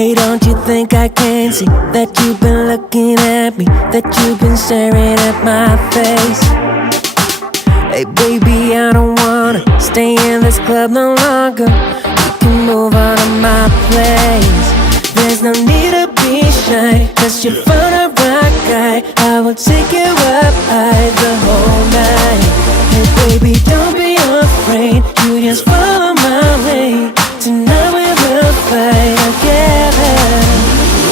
Hey, don't you think I can see that you've been looking at me, that you've been staring at my face? Hey baby, I don't wanna stay in this club no longer. You can move on to my place. There's no need to be shy, 'cause you're fun a rock guy. I will take you up high the whole night. Hey baby, don't be afraid, you just follow my way. Tonight we will fight together.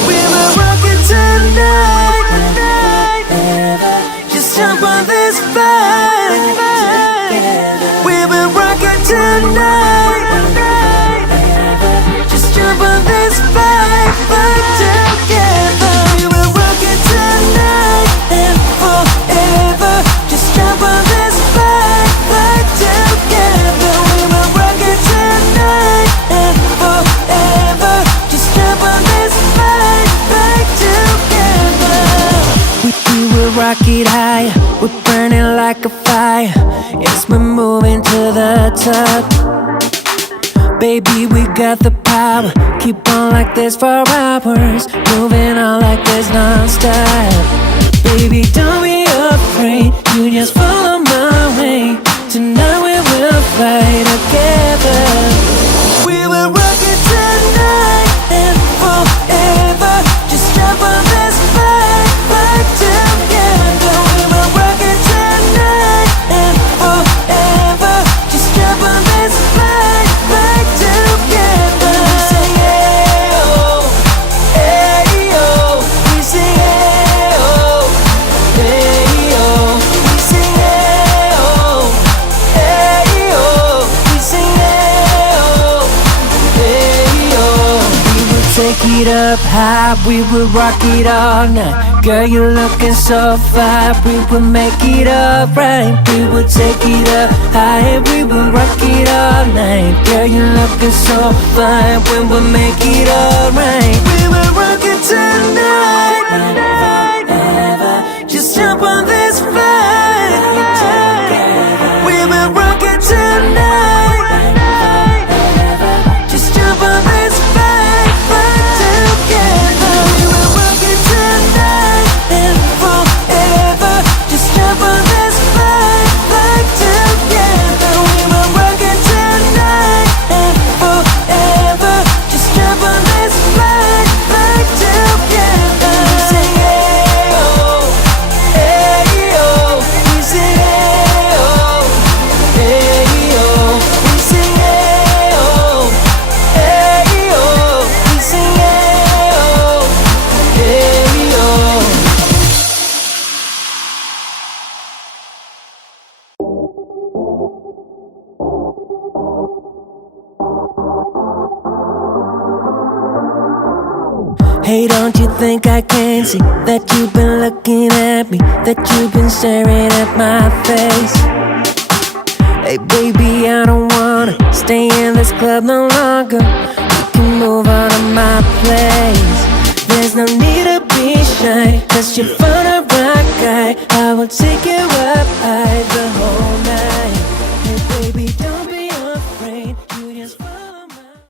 We will rock it tonight. Just jump on this fight. We will rock it tonight. Just jump on this fight together. We will rock it tonight and forever. Just jump on this fight together. We will rock it tonight and forever. Just jump on this fight together. We will rock it high. We're burning like a fire. Yes, we're moving to the top. Baby, we got the power. Keep on like this for hours. Moving on like this non-stop. Baby, don't be afraid, you just follow my way. Tonight we will fight together. We will rock it tonight and forever. Just jump on this fight together. We will rock it tonight and forever. Just jump on this fight together. We sing yeah, oh, hey, oh. We sing yeah, oh, hey, oh. We sing yeah, oh, hey, oh. We sing yeah, oh, hey, oh. We will take it up high, we will rock it all night. Girl, you're looking so fine, we will make it alright. We will take it up high, we will rock it all night. Girl, you're looking so fine, we will make it alright. We will rock it tonight. Just jump on this fight. We will rock it tonight. Just jump on this fight together. We will rock it tonight and forever. Just jump on this fight together. We will rock it tonight and forever. Just jump on this fight together. We sing yeah, oh, hey, oh. We sing yeah, oh, hey, oh. We sing yeah, oh, hey, oh. We sing yeah, oh, hey, oh. Hey, don't you think I can see that you've been looking at me, that you've been staring at my face? Hey baby, I don't wanna stay in this club no longer. You can move on to my place. There's no need to be shy, 'cause you're fun a rock guy. I will take you